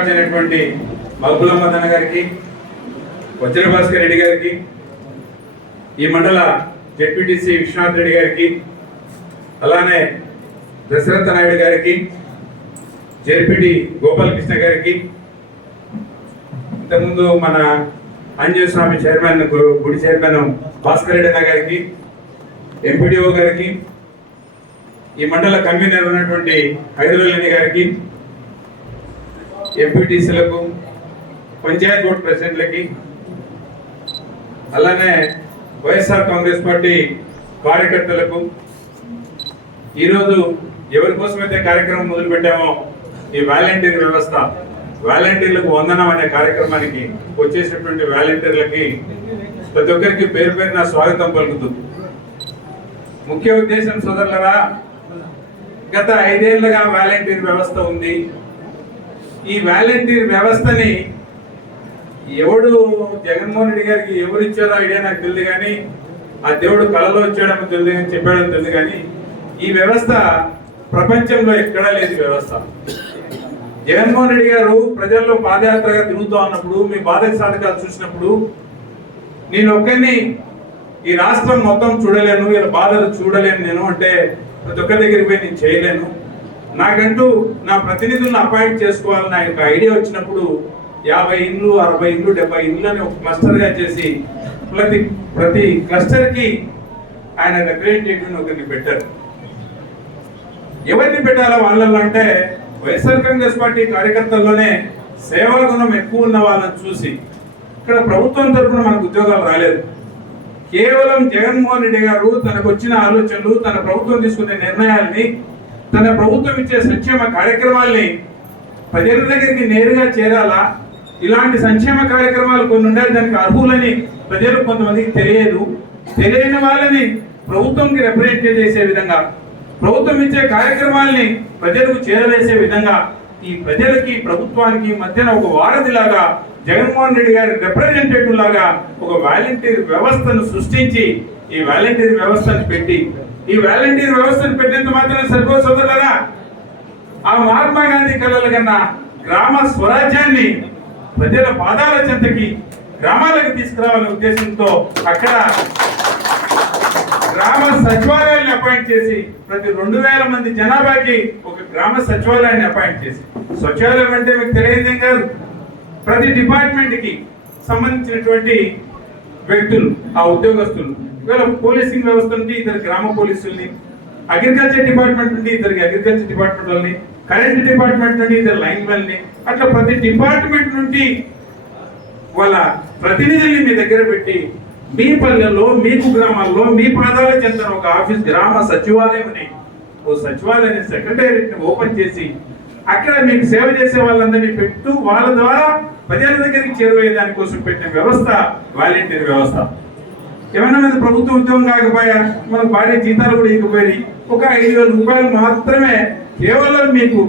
కొనసాగుతున్నటువంటి అయినటువంటి మహబుల్ గారికి వజ్రభాస్కర్ రెడ్డి గారికి ఈ మండల జెడ్పీటీసీ విశ్వనాథ్ రెడ్డి గారికి అలానే దశరథ నాయుడు గారికి జెడ్పీటీ గోపాలకృష్ణ గారికి ఇంతకుముందు మన ఆంజనేయ స్వామి చైర్మన్ గుడి చైర్మన్ భాస్కర్ రెడ్డి అన్న గారికి ఎంపీడీఓ గారికి ఈ మండల కన్వీనర్ ఉన్నటువంటి హైదరాబాద్ గారికి ఎంపీటీసీలకు పంచాయత్ బోర్డు ప్రెసిడెంట్లకి అలానే వైఎస్ఆర్ కాంగ్రెస్ పార్టీ కార్యకర్తలకు ఈరోజు ఎవరి కోసమైతే కార్యక్రమం మొదలుపెట్టామో ఈ వాలంటీర్ వ్యవస్థ వాలంటీర్లకు వందనం అనే కార్యక్రమానికి వచ్చేసినటువంటి వాలంటీర్లకి ప్రతి ఒక్కరికి పేరు పేరున స్వాగతం పలుకుతుంది ముఖ్య ఉద్దేశం సోదరులరా గత ఐదేళ్ళుగా వాలంటీర్ వ్యవస్థ ఉంది. ఈ వాలంటీర్ వ్యవస్థని ఎవడు జగన్మోహన్ రెడ్డి గారికి ఎవరు ఇచ్చారో ఐడియా నాకు తెలియదు కానీ ఆ దేవుడు కళలో వచ్చాడని తెలియదు కానీ చెప్పాడని తెలియదు కానీ ఈ వ్యవస్థ ప్రపంచంలో ఎక్కడా లేదు వ్యవస్థ. జగన్మోహన్ రెడ్డి గారు ప్రజల్లో పాదయాత్రగా తిరుగుతూ ఉన్నప్పుడు మీ బాధక సాధకాలు చూసినప్పుడు నేను ఒక్కరిని ఈ రాష్ట్రం మొత్తం చూడలేను వీళ్ళ బాధలు చూడలేను నేను అంటే ప్రతి ఒక్కరి దగ్గరికి పోయి నేను చేయలేను. నాకంటూ నా ప్రతినిధులను అపాయింట్ చేసుకోవాలని నా యొక్క ఐడియా వచ్చినప్పుడు యాభై ఇండ్లు అరవై ఇండ్లు డెబ్బై ఇండ్లని ఒక క్లస్టర్గా చేసి ప్రతి ప్రతి క్లస్టర్కి ఆయన రిప్రజెంటేటివ్ని ఒకరిని పెట్టారు. ఎవరిని పెట్టాలో వాళ్ళల్లో అంటే వైఎస్ఆర్ కాంగ్రెస్ పార్టీ కార్యకర్తల్లోనే సేవా గుణం ఎక్కువ ఉన్న వాళ్ళని చూసి ఇక్కడ ప్రభుత్వం తరఫున మనకు ఉద్యోగాలు రాలేదు. కేవలం జగన్మోహన్ రెడ్డి గారు తనకు వచ్చిన ఆలోచనలు తన ప్రభుత్వం తీసుకునే నిర్ణయాల్ని తన ప్రభుత్వం ఇచ్చే సంక్షేమ కార్యక్రమాల్ని ప్రజల దగ్గరికి నేరుగా చేరాలా? ఇలాంటి సంక్షేమ కార్యక్రమాలు కొన్ని ఉండాలి దానికి అర్హులని ప్రజలు కొంతమందికి తెలియదు. తెలియని వాళ్ళని ప్రభుత్వంకి రిప్రజెంట్ చేసే విధంగా ప్రభుత్వం ఇచ్చే కార్యక్రమాల్ని ప్రజలకు చేరవేసే విధంగా ఈ ప్రజలకి ప్రభుత్వానికి మధ్యన ఒక వారధిలాగా జగన్మోహన్ రెడ్డి గారి రిప్రజెంటేటివ్ లాగా ఒక వాలంటీర్ వ్యవస్థను సృష్టించి ఈ వాలంటీర్ వ్యవస్థను పెట్టి ఈ వాలంటీర్ వ్యవస్థను పెట్టినంత మాత్రం సరిపోదు సోదరులారా. ఆ మహాత్మా గాంధీ కళల కన్నా గ్రామ స్వరాజ్యాన్ని ప్రజల పాదాల చెంతకి గ్రామాలకు తీసుకురావాలనే ఉద్దేశంతో అక్కడ గ్రామ సచివాలయాన్ని అపాయింట్ చేసి ప్రతి రెండు వేల మంది జనాభాకి ఒక గ్రామ సచివాలయాన్ని అపాయింట్ చేసి. సచివాలయం అంటే మీకు తెలియదేం కాదు. ప్రతి డిపార్ట్మెంట్కి సంబంధించినటువంటి వ్యక్తులు ఆ ఉద్యోగస్తులు ఇవాళ పోలీసింగ్ వ్యవస్థ నుండి ఇద్దరు గ్రామ పోలీసుల్ని అగ్రికల్చర్ డిపార్ట్మెంట్ నుండి ఇద్దరికి అగ్రికల్చర్ డిపార్ట్మెంట్ వాళ్ళని కరెంట్ డిపార్ట్మెంట్ నుండి ఇద్దరు లైన్ వాళ్ళని అట్లా ప్రతి డిపార్ట్మెంట్ నుండి వాళ్ళ ప్రతినిధుల్ని మీ దగ్గర పెట్టి మీ పల్లెల్లో మీకు గ్రామాల్లో మీ పాదాల చెందిన ఒక ఆఫీస్ గ్రామ సచివాలయం ఓ సచివాలయం సెక్రటేరియట్ ఓపెన్ చేసి అక్కడ మీకు సేవ చేసే వాళ్ళందరినీ పెట్టు వాళ్ళ ద్వారా ప్రజల దగ్గరికి చేరువయ్యే దానికోసం పెట్టిన వ్యవస్థ వాలంటీర్ వ్యవస్థ. ఏమైనా మీద ప్రభుత్వ ఉద్యోగం కాకపోయా మన భార్య జీతాలు కూడా ఇకపోయి ఒక ఐదు వేల రూపాయలు మాత్రమే కేవలం మీకు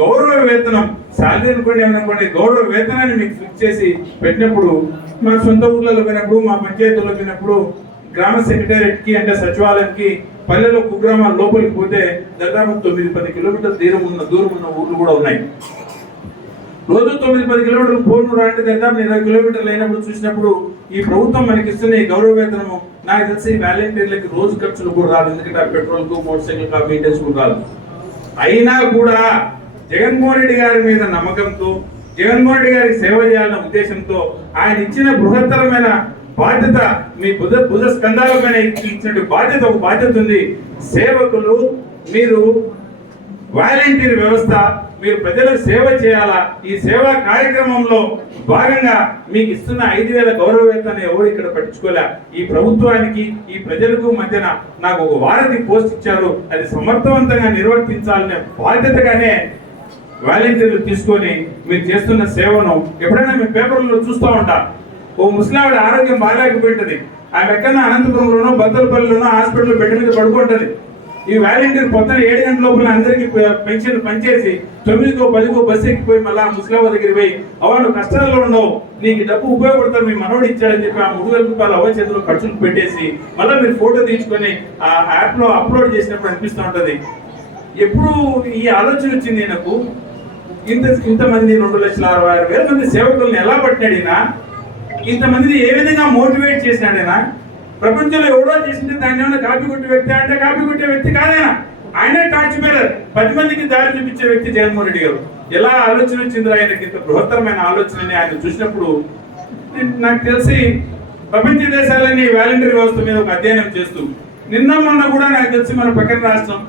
గౌరవ వేతనం శాలరీ అనుకోండి ఏమనుకోండి గౌరవ వేతనాన్ని మీకు ఫిక్స్ చేసి పెట్టినప్పుడు మా సొంత ఊర్లలో పోయినప్పుడు మా పంచాయతీలో పోయినప్పుడు గ్రామ సెక్రటేరియట్కి అంటే సచివాలయంకి పల్లెలో కుగ్రామాల లోపలికి పోతే దాదాపు తొమ్మిది పది కిలోమీటర్ల దూరం ఉన్న దూరం ఉన్న ఊర్లు కూడా ఉన్నాయి. రోజు తొమ్మిది పది కిలోమీటర్లు పోను అంటే దాదాపు ఇరవై కిలోమీటర్లు అయినప్పుడు చూసినప్పుడు ఈ ప్రభుత్వం మనకి ఇస్తున్న ఈ గౌరవ వేతనము నాకు తెలిసి వాలంటీర్లకి రోజు ఖర్చులు కూడా రాదు ఎందుకంటే ఆ పెట్రోల్కు మోటార్ సైకిల్ కా మెయింటెన్స్ కూడా రాదు అయినా కూడా జగన్మోహన్ రెడ్డి గారి మీద నమ్మకంతో జగన్మోహన్ రెడ్డి గారికి సేవ చేయాలన్న ఉద్దేశంతో ఆయన ఇచ్చిన బృహత్తరమైన బాధ్యత మీ భుజ భుజ స్కంధాల పైన ఇచ్చిన బాధ్యత ఒక బాధ్యత ఉంది. సేవకులు మీరు వాలంటీర్ వ్యవస్థ మీరు ప్రజలకు సేవ చేయాలా? ఈ సేవా కార్యక్రమంలో భాగంగా మీకు ఇస్తున్న ఐదు వేల గౌరవ వేతనాన్ని ఎవరు ఇక్కడ పట్టించుకోలే? ఈ ప్రభుత్వానికి ఈ ప్రజలకు మధ్యన నాకు ఒక వారధి పోస్ట్ ఇచ్చారు. అది సమర్థవంతంగా నిర్వర్తించాలనే బాధ్యతగానే వాలంటీర్లు తీసుకొని మీరు చేస్తున్న సేవను ఎప్పుడైనా మీ పేపర్లో చూస్తూ ఉంటా. ఓ ముసలావిడ ఆరోగ్యం బాగాలేకపోయింటది. ఆమె ఎక్కడ అనంతపురంలోనో బద్దలపల్లిలోనో హాస్పిటల్ బెడ్ మీద పడుకుంటది. ఈ వాలంటీర్ పొద్దున ఏడు గంటల లోపల అందరికి పెన్షన్ పనిచేసి తొమ్మిదికో పదికో బస్సు ఎక్కిపోయి మళ్ళీ ఆ ముసలావ దగ్గర పోయి అవాడు కష్టాల్లో ఉండవు నీకు డబ్బు ఉపయోగపడతారు మీ మనోడు ఇచ్చాడని చెప్పి ఆ మూడు వేల రూపాయలు అవ్వ చేతిలో ఖర్చులు పెట్టేసి మళ్ళీ మీరు ఫోటో తీసుకొని ఆ యాప్లో అప్లోడ్ చేసినప్పుడు అనిపిస్తూ ఉంటుంది. ఎప్పుడు ఈ ఆలోచన వచ్చింది నాకు. ఇంత ఇంతమంది రెండు లక్షల అరవై ఆరు వేల మంది సేవకులను ఎలా పట్టినాడినా ఇంతమందిని ఏ విధంగా మోటివేట్ చేసినాడైనా ప్రపంచంలో ఎవడో చేసింది దానిలోనే ఏమైనా కాపీ కొట్టే వ్యక్తి? అంటే కాపీ కొట్టే వ్యక్తి కాదైనా. ఆయనే టార్చ్ బేరర్ పది మందికి దారి చూపించే వ్యక్తి జగన్మోహన్ రెడ్డి గారు. ఎలా ఆలోచన వచ్చింది ఆయనకి? ఇంత బృహత్తరమైన ఆలోచనని ఆయన చూసినప్పుడు నాకు తెలిసి ప్రపంచ దేశాలని వాలంటీర్ వ్యవస్థ మీద ఒక అధ్యయనం చేస్తూ నిన్న మొన్న కూడా నాకు తెలిసి మన పక్కన రాష్ట్రం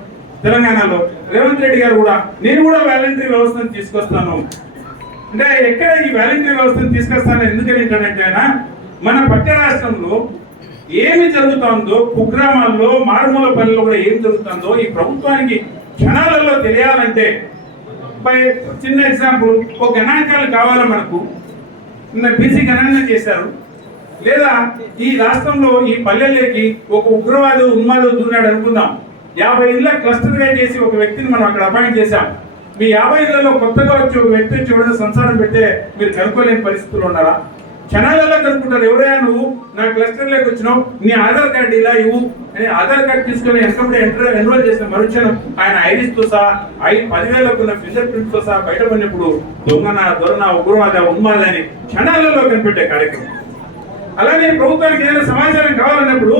తెలంగాణలో రేవంత్ రెడ్డి గారు కూడా నేను కూడా వాలంటరీ వ్యవస్థను తీసుకొస్తాను. అంటే ఎక్కడ ఈ వాలంటరీ వ్యవస్థను తీసుకొస్తాను? ఎందుకని ఏంటంటే ఆయన మన పక్క రాష్ట్రంలో ఏమి జరుగుతుందో కుగ్రామాల్లో మారుమూల పల్లెల్లో కూడా ఏం జరుగుతుందో ఈ ప్రభుత్వానికి క్షణాలలో తెలియాలంటే చిన్న ఎగ్జాంపుల్ ఒక గణాంకాలు కావాలి మనకు? నిన్న బీసీ గణన చేశారు. లేదా ఈ రాష్ట్రంలో ఈ పల్లెల్లోకి ఒక ఉగ్రవాదు ఉన్మాదు దూరినాడు అనుకుందాం. యాభై ఇళ్ళ క్లస్టర్గా చేసి ఒక వ్యక్తిని మనం అక్కడ అపాయింట్ చేశాం. మీ యాభై ఇళ్ళలో కొత్తగా వచ్చి ఒక వ్యక్తి వచ్చి ఎవరైనా సంసారం పెడితే మీరు కనుక్కోలేని పరిస్థితుల్లో ఉన్నారా? క్షణాలలో కనుక్కుంటారు. ఎవరైనా నువ్వు? నా క్లస్టర్లోకి వచ్చినావు. నీ ఆధార్ కార్డు ఇలా ఇవ్వు. అని ఆధార్ కార్డు తీసుకుని వెనకబడి ఎంటర్ ఎన్రోల్ చేసిన మరుక్షణం ఆయన ఐడిస్తో సహా ఐదు పదివేలకు ఉన్న ఫింగర్ ప్రింట్తో సహా బయటపడినప్పుడు దొంగన దొరన ఉగ్రవాద ఉన్మాదని క్షణాలలో కనిపెట్టే కార్యక్రమం. అలానే ప్రభుత్వానికి ఏదైనా సమాచారం కావాలన్నప్పుడు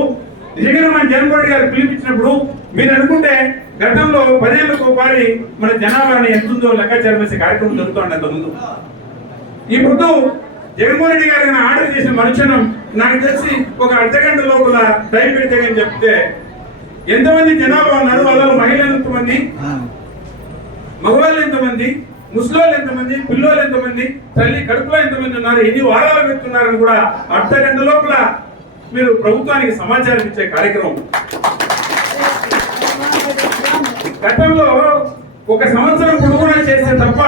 నిజంగా మన జగన్మోహన్ గారు పిలిపించినప్పుడు మీరు అనుకుంటే గతంలో పదేళ్ళకు ఒకసారి మన జనాభాని ఎంత ఉందో లెక్కాచారం వేసే కార్యక్రమం జరుగుతుంది అంతకుముందు ఇప్పుడు జగన్మోహన్ రెడ్డి గారు ఆర్డర్ చేసిన మనుషులం నాకు తెలిసి ఒక అర్ధ గంట లోపల టైం పెట్టాగని చెప్తే ఎంతమంది జనాభా ఉన్నారు? వాళ్ళలో మహిళలు ఎంతమంది? మగవాళ్ళు ఎంతమంది? ముసలోళ్ళు ఎంతమంది? పిల్లోళ్ళు ఎంతమంది? తల్లి కడుపులో ఎంతమంది ఉన్నారు? ఎన్ని వారాలు పెడుతున్నారని కూడా అర్ధ గంట లోపల మీరు ప్రభుత్వానికి సమాచారం ఇచ్చే కార్యక్రమం. గతంలో ఒక సంవత్సరం పొడుగునా చేస్తే తప్ప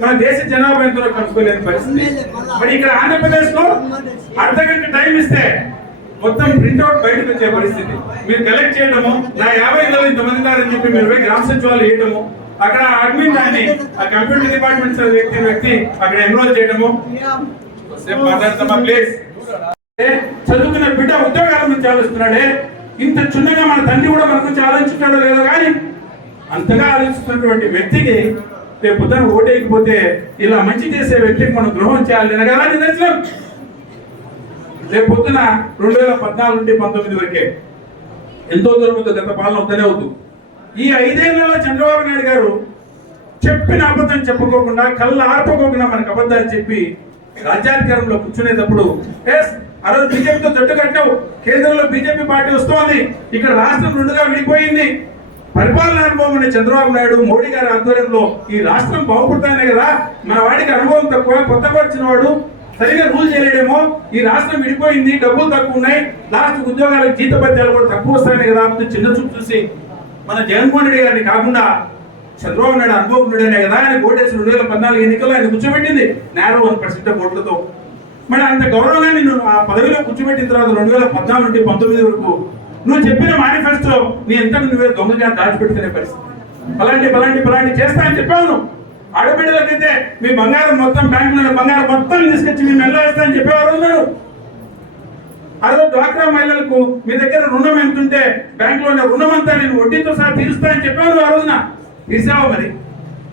మన దేశ జనాభా ఎంతో కనుక్కోలేని పరిస్థితి. మరి ఇక్కడ ఆంధ్రప్రదేశ్లో అర్ధ గంట టైం ఇస్తే మొత్తం ప్రింట్అవుట్ బయటకు వచ్చే పరిస్థితి. మీరు కలెక్ట్ చేయడము నా యాభై ఇళ్ళలో ఇంతమంది ఉన్నారని చెప్పి మీరు పోయి గ్రామ సచివాలయం వేయడము అక్కడ అడ్మిన్ దాన్ని ఆ కంప్యూటర్ డిపార్ట్మెంట్ వ్యక్తి వ్యక్తి అక్కడ ఎన్రోల్ చేయడము. మాట్లాడతామా ప్లీజ్ చదువుకున్న బిడ్డ ఉద్యోగాల నుంచి ఆలోచిస్తున్నాడే. ఇంత చిన్నగా మన తండ్రి కూడా మన గురించి ఆలోచించాడో లేదో కానీ అంతగా ఆలోచిస్తున్నటువంటి వ్యక్తికి రేపు పొద్దున ఓటేయకపోతే ఇలా మంచి చేసే వ్యక్తికి మనం ద్రోహం చేయాలి అనగా నిదర్శనం రేపు పొద్దున రెండు వేల పద్నాలుగు నుండి పంతొమ్మిది వరకే. ఎంతో దూరం గత పాలన వద్దనే వద్దు. ఈ ఐదేళ్ళలో చంద్రబాబు నాయుడు గారు చెప్పిన అబద్ధం చెప్పుకోకుండా కళ్ళు ఆర్పుకోకుండా మనకు అబద్ధాలు చెప్పి రాజ్యాధికారంలో కూర్చునేటప్పుడు ఎస్ ఆ రోజు బీజేపీతో జట్టు కట్టావు కేంద్రంలో బీజేపీ పార్టీ వస్తోంది ఇక్కడ రాష్ట్రం రెండుగా విడిపోయింది పరిపాలన అనుభవం చంద్రబాబు నాయుడు మోడీ గారి ఆధ్వర్యంలో ఈ రాష్ట్రం బాగుపడతానే కదా? మన వాడికి అనుభవం తక్కువ కొత్తగా వచ్చిన వాడు సరిగా రూల్ చేయలేడేమో. ఈ రాష్ట్రం విడిపోయింది డబ్బులు తక్కువ ఉన్నాయి. లాస్ట్ ఉద్యోగాలకు జీతభత్యాలు కూడా తక్కువ వస్తాయని కదా? చిన్న చూపు చూసి. మన జగన్మోహన్ రెడ్డి గారిని కాకుండా చంద్రబాబు నాయుడు అనుభవం ఉన్నాడనే కదా? ఆయన కోటేసి రెండు వేల పద్నాలుగు ఎన్నికల్లో ఆయన కూర్చోబెట్టింది. నేరో వన్ పర్సెంట్ ఓట్లతో. మరి అంత గౌరవంగా నిన్ను ఆ పదవిలో కూర్చోబెట్టిన తర్వాత రెండు వేల పద్నాలుగు నుండి పంతొమ్మిది వరకు నువ్వు చెప్పిన మేనిఫెస్టో నీ ఎంత నువ్వే దొంగగా దాచిపెట్టుకునే పరిస్థితి. అలాంటి పలాంటి పలాంటి చేస్తా అని చెప్పావు నువ్వు ఆడబిడ్డలకైతే మీ బంగారం మొత్తం బ్యాంకులో బంగారం మొత్తం తీసుకొచ్చి మీ మెల్ల వేస్తా అని చెప్పేవారు మీరు అదే డ్వాక్రా మహిళలకు మీ దగ్గర రుణం ఎంత ఉంటే బ్యాంకులో ఉన్న రుణం అంతా నేను వడ్డీతో సహా తీరుస్తా అని చెప్పాను ఆ రోజున. తీర్చావు మరి?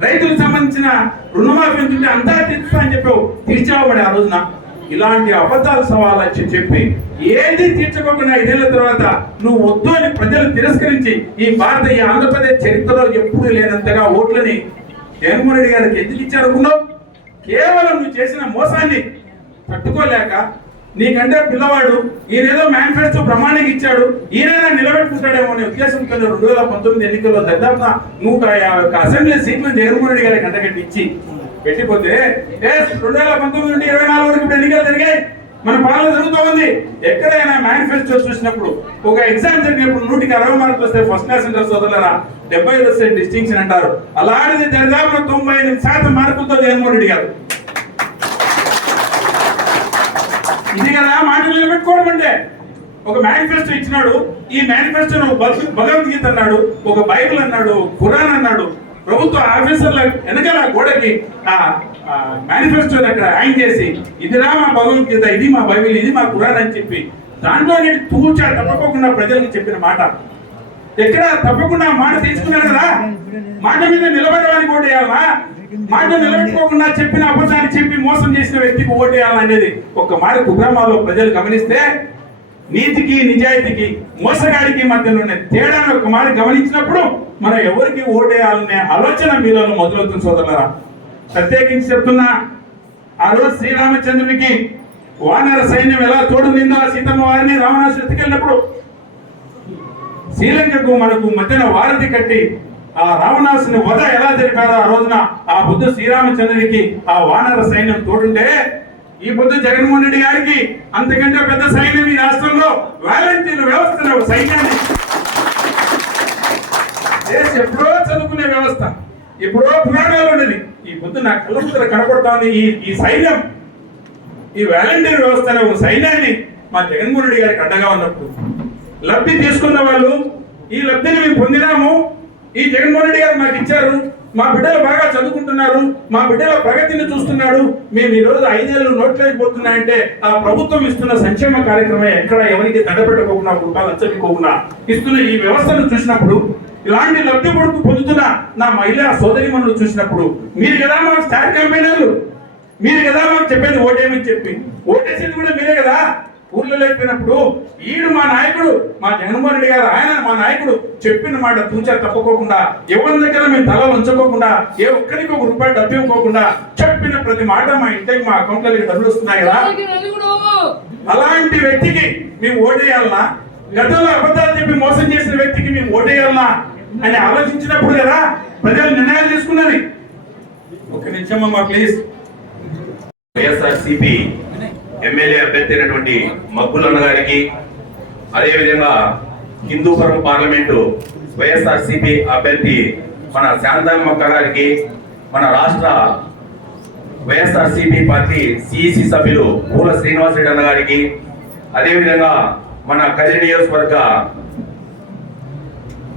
రైతులకు సంబంధించిన రుణమాఫీ ఎంత ఉంటే అంతా తీర్చుతా అని చెప్పావు. తీర్చావు మరి ఆ రోజున? ఇలాంటి అబద్ధాలు సవాలు వచ్చి చెప్పి ఏది తీర్చుకోకుండా ఐదేళ్ళ తర్వాత నువ్వు వద్దు అని ప్రజలు తిరస్కరించి ఈ భారత ఈ ఆంధ్రప్రదేశ్ చరిత్రలో ఎప్పుడూ లేనంతగా ఓట్లని జగన్మోహన్ రెడ్డి గారికి ఎందుకు ఇచ్చారనుకున్నావు? కేవలం నువ్వు చేసిన మోసాన్ని తట్టుకోలేక నీకంటే పిల్లవాడు ఈయనేదో మేనిఫెస్టో ప్రమాణికి ఇచ్చాడు ఈయనైనా నిలబెట్టుకుంటాడేమో అనే ఉద్దేశంతో రెండు వేల పంతొమ్మిది ఎన్నికల్లో దాదాపు నూట యాభై ఒక్క అసెంబ్లీ సీట్లు జగన్మోహన్ రెడ్డి గారికి అంటగట్టి ఇచ్చి పెట్టిపోతే రెండు వేల పంతొమ్మిది నుండి ఇరవై నాలుగు వరకు ఇప్పుడు ఎన్నికలు జరిగాయి. మన పాలన జరుగుతూ ఉంది. ఎక్కడైనా మేనిఫెస్టో చూసినప్పుడు ఒక ఎగ్జామ్ జరిగినప్పుడు నూటికి అరవై మార్కులు వస్తే ఫస్ట్ క్లాస్ ఇంటర్ సోదరులరా డెబ్బై పర్సెంట్ డిస్టింక్షన్ అంటారు. అలాంటిది దాదాపు తొంభై ఎనిమిది శాతం మార్కులతో జగన్మోహన్ రెడ్డి గారు. ఇది కదా మాటలు నిలబెట్టుకోవడం అంటే. ఒక మేనిఫెస్టో ఇచ్చినాడు. ఈ మేనిఫెస్టోను భగవద్గీత అన్నాడు ఒక బైబిల్ అన్నాడు ఖురాన్ అన్నాడు. ప్రభుత్వ ఆఫీసర్ల వెనకాల గోడకి ఆ మేనిఫెస్టో అక్కడ ఆయన చేసి ఇదిరా మా భగవద్గీత ఇది మా బైబిల్ ఇది మా కురాన్ అని చెప్పి దాంట్లో నేను తూచా తప్పకుండా ప్రజలకు చెప్పిన మాట. ఎక్కడ తప్పకుండా మాట తీసుకున్నాడు కదా? మాట మీద నిలబడడానికి ఓటేయాలా మాట నిలబెట్టుకోకుండా చెప్పిన అబద్ధాన్ని చెప్పి మోసం చేసిన వ్యక్తికి ఓటేయాలనేది ఒక మాట కుగ్రామాల్లో ప్రజలు గమనిస్తే నీతికి నిజాయితీకి మోసగాడికి మధ్యలో ఉన్న తేడాను ఒక మాట గమనించినప్పుడు మనం ఎవరికి ఓటేయాలనే ఆలోచన మీలో మొదలవుతుంది సోదరులరా. ప్రత్యేకించి చెప్తున్నా ఆ రోజు శ్రీరామచంద్రునికి వానర సైన్యం ఎలా తోడు నిందో? సీతమ్మ వారిని రావణాసు ఎత్తుకెళ్ళినప్పుడు శ్రీలంకకు మనకు మధ్యన వారధి కట్టి ఆ రావణాసుని వధ ఎలా జరిపారో ఆ రోజున ఆ బుద్ధు శ్రీరామచంద్రుడికి ఆ వానర సైన్యం తోడుంటే ఈ బుద్ధ జగన్మోహన్ రెడ్డి గారికి అంతకంటే పెద్ద సైన్యం ఈ రాష్ట్రంలో వాలంటీర్ వ్యవస్థను ఒక సైన్యాన్ని ఎప్పుడో చదువుకునే వ్యవస్థ ఎప్పుడో పురాణాలు ఉండేది ఈ పొద్దు నా కళ్ళ కనపడుతోంది ఈ ఈ సైన్యం. ఈ వాలంటీర్ వ్యవస్థ అనే ఒక సైన్యాన్ని మా జగన్మోహన్ రెడ్డి గారికి అండగా ఉన్నప్పుడు. లబ్ధి తీసుకున్న వాళ్ళు ఈ లబ్ధిని మేము పొందినాము. ఈ జగన్మోహన్ రెడ్డి గారు మాకు ఇచ్చారు. మా బిడ్డలు బాగా చదువుకుంటున్నారు మా బిడ్డల ప్రగతిని చూస్తున్నాడు మేము ఈ రోజు ఐదేళ్ళు నోట్లేకపోతున్నాయంటే ఆ ప్రభుత్వం ఇస్తున్న సంక్షేమ కార్యక్రమం ఎక్కడ ఎవరికి దండపెట్టుకోకుండా రూపాయలు అచ్చమికోకుండా ఇస్తున్న ఈ వ్యవస్థను చూసినప్పుడు ఇలాంటి లబ్ధి కొడుకు పొందుతున్న నా మహిళా సోదరి చూసినప్పుడు మీరు కదా మాకు స్టార్ క్యాంపెయినర్లు మీరు కదా మాకు చెప్పేది ఓటేమని చెప్పి ఓటేసేది కూడా మీరే కదా? ఊర్లో లేకపోయినప్పుడు ఈడు మా నాయకుడు మా జగన్మోహన్ రెడ్డి గారు ఆయన మా నాయకుడు చెప్పిన మాట తూచా తప్పకోకుండా ఎవరి దగ్గర మేము తల ఉంచుకోకుండా ఏ ఒక్కరికి ఒక రూపాయి డబ్బు ఇవ్వకోకుండా చెప్పిన ప్రతి మాట మా ఇంటికి మా అకౌంట్లో డబ్బులు వస్తున్నాయి కదా. అలాంటి వ్యక్తికి మేము ఓటేయాలనా? గతంలో అబద్ధాలు చెప్పి మోసం చేసిన వ్యక్తికి మేము ఓటేయాలనా? అని ఆలోచించినప్పుడు కదా ప్రజలు నిర్ణయాలు తీసుకున్నది. ఒక నిమిషం అమ్మా ప్లీజ్ వైఎస్ఆర్సిపి ఎమ్మెల్యే అభ్యర్థి అయినటువంటి మగ్గులన్న గారికి అదేవిధంగా హిందూపురం పార్లమెంటు వైఎస్ఆర్సిపి అభ్యర్థి మన శాంతమ్మక్క గారికి మన రాష్ట్ర వైఎస్ఆర్సిపి పార్టీ సిఇసి సభ్యులు పూల శ్రీనివాసరెడ్డి అన్న గారికి అదేవిధంగా మన కలి నియోజకవర్గ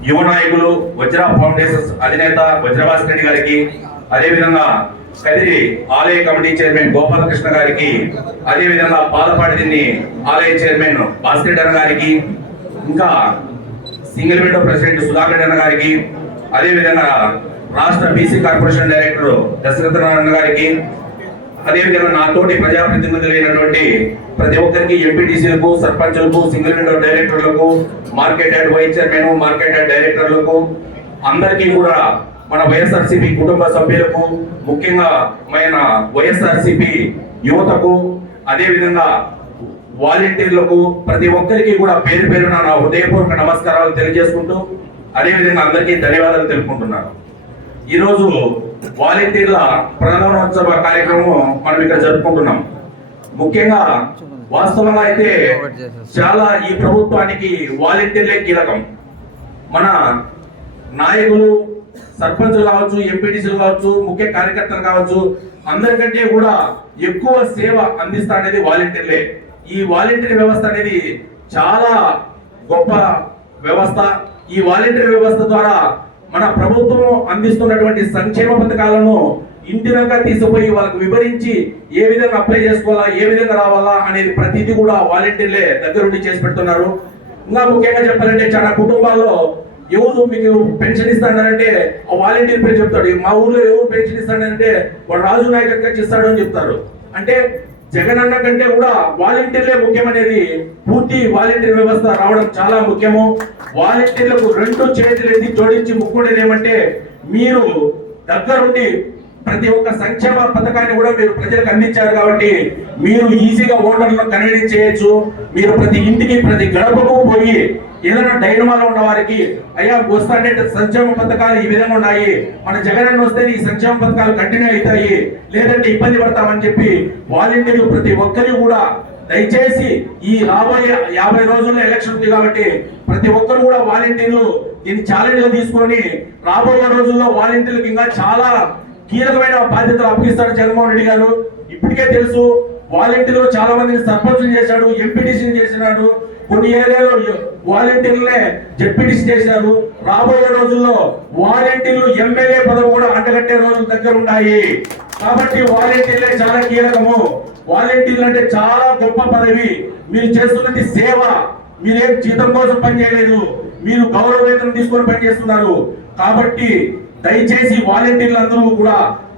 యువ నాయకులు వజ్ర ఫౌండేషన్ అధినేత వజ్రభాస్కర్ రెడ్డి గారికి అదేవిధంగా కదిరి ఆలయ కమిటీ చైర్మన్ గోపాలకృష్ణ గారికి అదే విధంగా పాలపాడిదిన్ని ఆలయ చైర్మన్ భాస్కర్ అన్న గారికి ఇంకా సింగిల్ విండో ప్రెసిడెంట్ సుధాకర్ అన్న గారికి అదేవిధంగా రాష్ట్ర BC corporation director Dasharatha Narayana గారికి అదేవిధంగా నాతోటి ప్రజాప్రతినిధులైనటువంటి ప్రతి ఒక్కరికి ఎంపీటీసీలకు సర్పంచులకు single window డైరెక్టర్లకు market yard vice chairman market yard డైరెక్టర్లకు అందరికీ కూడా మన వైఎస్ఆర్సీపీ కుటుంబ సభ్యులకు ముఖ్యంగా మన వైఎస్ఆర్సీపీ యువతకు అదేవిధంగా వాలంటీర్లకు ప్రతి ఒక్కరికి కూడా పేరు పేరున నా హృదయపూర్వక నమస్కారాలు తెలియజేసుకుంటూ అదేవిధంగా అందరికీ ధన్యవాదాలు తెలుపుకుంటున్నాను. ఈరోజు వాలంటీర్ల ప్రధానోత్సవ కార్యక్రమం మనం ఇక్కడ జరుపుకుంటున్నాం. ముఖ్యంగా వాస్తవంగా అయితే చాలా ఈ ప్రభుత్వానికి వాలంటీర్లే కీలకం. మన నాయకులు సర్పంచులు కావచ్చు ఎంపీటీసీలు కావచ్చు ముఖ్య కార్యకర్తలు కావచ్చు అందరికంటే కూడా ఎక్కువ సేవ అందిస్తా అనేది వాలంటీర్లే. ఈ వాలంటీర్ వ్యవస్థ అనేది చాలా గొప్ప వ్యవస్థ. ఈ వాలంటీర్ వ్యవస్థ ద్వారా మన ప్రభుత్వం అందిస్తున్నటువంటి సంక్షేమ పథకాలను ఇంటి దాకా తీసుకుపోయి వాళ్ళకు వివరించి ఏ విధంగా అప్లై చేసుకోవాలా ఏ విధంగా రావాలా అనేది ప్రతిదీ కూడా వాలంటీర్లే దగ్గరుండి చేసి పెడుతున్నారు. ఇంకా ముఖ్యంగా చెప్పాలంటే చాలా కుటుంబాల్లో ఎవరు మీకు పెన్షన్ ఇస్తాడంటే ఆ వాలంటీర్ పేరు చెప్తాడు. మా ఊర్లో ఎవరు పెన్షన్ ఇస్తాడంటే వాడు రాజు నాయకత్వం ఇస్తాడు అని చెప్తారు అంటే జగన్ అన్న కంటే కూడా వాలంటీర్లే ముఖ్యమనేది పూర్తి వాలంటీర్ వ్యవస్థ రావడం చాలా ముఖ్యము. వాలంటీర్లకు రెండు చేతులు ఎత్తి జోడించి ముక్కునేది ఏమంటే మీరు దగ్గరుండి ప్రతి ఒక్క సంక్షేమ పథకాన్ని కూడా మీరు ప్రజలకు అందించారు కాబట్టి మీరు ఈజీగా ఓటర్లను కన్వీనియన్స్ చేయొచ్చు. మీరు ప్రతి ఇంటికి ప్రతి గడపకు పోయి ఏదైనా డైనమాలో ఉన్న వారికి అయ్యా వస్తాంటే సంక్షేమ పథకాలు ఈ విధంగా ఉన్నాయి. మన జగన్ వస్తే ఈ సంక్షేమ పథకాలు కంటిన్యూ అవుతాయి. లేదంటే ఇబ్బంది పడతామని చెప్పి వాలంటీర్లు ప్రతి ఒక్కరి కూడా దయచేసి ఈ రాబోయే యాభై రోజుల్లో ఎలక్షన్ ఉంది కాబట్టి ప్రతి ఒక్కరు కూడా వాలంటీర్లు దీన్ని ఛాలెంజ్గా తీసుకొని రాబోయే రోజుల్లో వాలంటీర్లకు ఇంకా చాలా కీలకమైన బాధ్యతలు అప్పగిస్తాడు జగన్మోహన్ రెడ్డి గారు. ఇప్పటికే తెలుసు వాలంటీర్లు చాలా మందిని సర్పంచులు చేశాడు ఎంపీటీసీని చేసినాడు. కొన్ని ఏరియాలో వాలంటీర్లే జడ్పీటీసీ చేశారు రాబోయే రోజుల్లో వాలంటీర్లు ఎమ్మెల్యే పదవి కూడా అంటగట్టే రోజులు దగ్గర ఉన్నాయి కాబట్టి వాలంటీర్లే చాలా కీలకము. వాలంటీర్లు అంటే చాలా గొప్ప పదవి. మీరు చేస్తున్నది సేవ. మీరేం జీతం కోసం పనిచేయలేదు. మీరు గౌరవ వేతనం తీసుకొని పనిచేస్తున్నారు. కాబట్టి దయచేసి వాలంటీర్లందరూ కూడా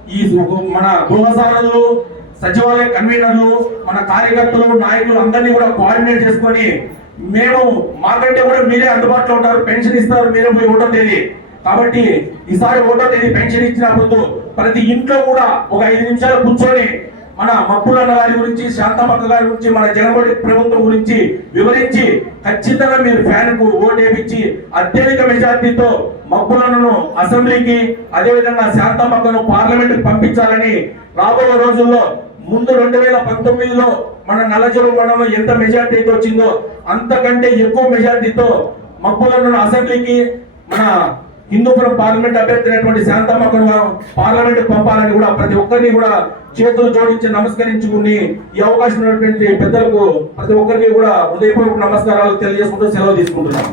ఈ మన గృహసారులు సచివాలయ కన్వీనర్లు మన కార్యకర్తలు నాయకులు అందరినీ కూడా కోఆర్డినేట్ చేసుకొని మేము మాకంటే కూడా మీరే అందుబాటులో ఉంటారు పెన్షన్ ఇస్తారు మీరే పోయి ఒకటో తేదీ. కాబట్టి ఈసారి ఒకటో తేదీ పెన్షన్ ఇచ్చినప్పుడు ప్రతి ఇంట్లో కూడా ఒక ఐదు నిమిషాలు కూర్చొని మన మప్పులన్న గారి గురించి శాంతమ్మక్క గారి గురించి మన జగన్మోహన్ ప్రభుత్వం గురించి వివరించి ఖచ్చితంగా మీరు ఫ్యాన్కు ఓటేపించి వేయించి అత్యధిక మెజార్టీతో మప్పులను అసెంబ్లీకి అదేవిధంగా శాంతమ్మక్కను పార్లమెంట్ పంపించాలని రాబోయే రోజుల్లో ముందు రెండు వేల పంతొమ్మిదిలో మన నల్లజరు మండలంలో ఎంత మెజార్టీ అయితే వచ్చిందో అంతకంటే ఎక్కువ మెజార్టీతో మప్పులను అసెంబ్లీకి మన హిందూపురం పార్లమెంట్ అభ్యర్థి అయినటువంటి శాంతమ్మకు పార్లమెంట్ పంపాలని కూడా ప్రతి ఒక్కరిని కూడా చేతులు జోడించి నమస్కరించుకుని ఈ అవకాశం ఉన్నటువంటి పెద్దలకు ప్రతి ఒక్కరికి కూడా హృదయపూర్వక నమస్కారాలు తెలియజేసుకుంటూ సెలవు తీసుకుంటున్నాను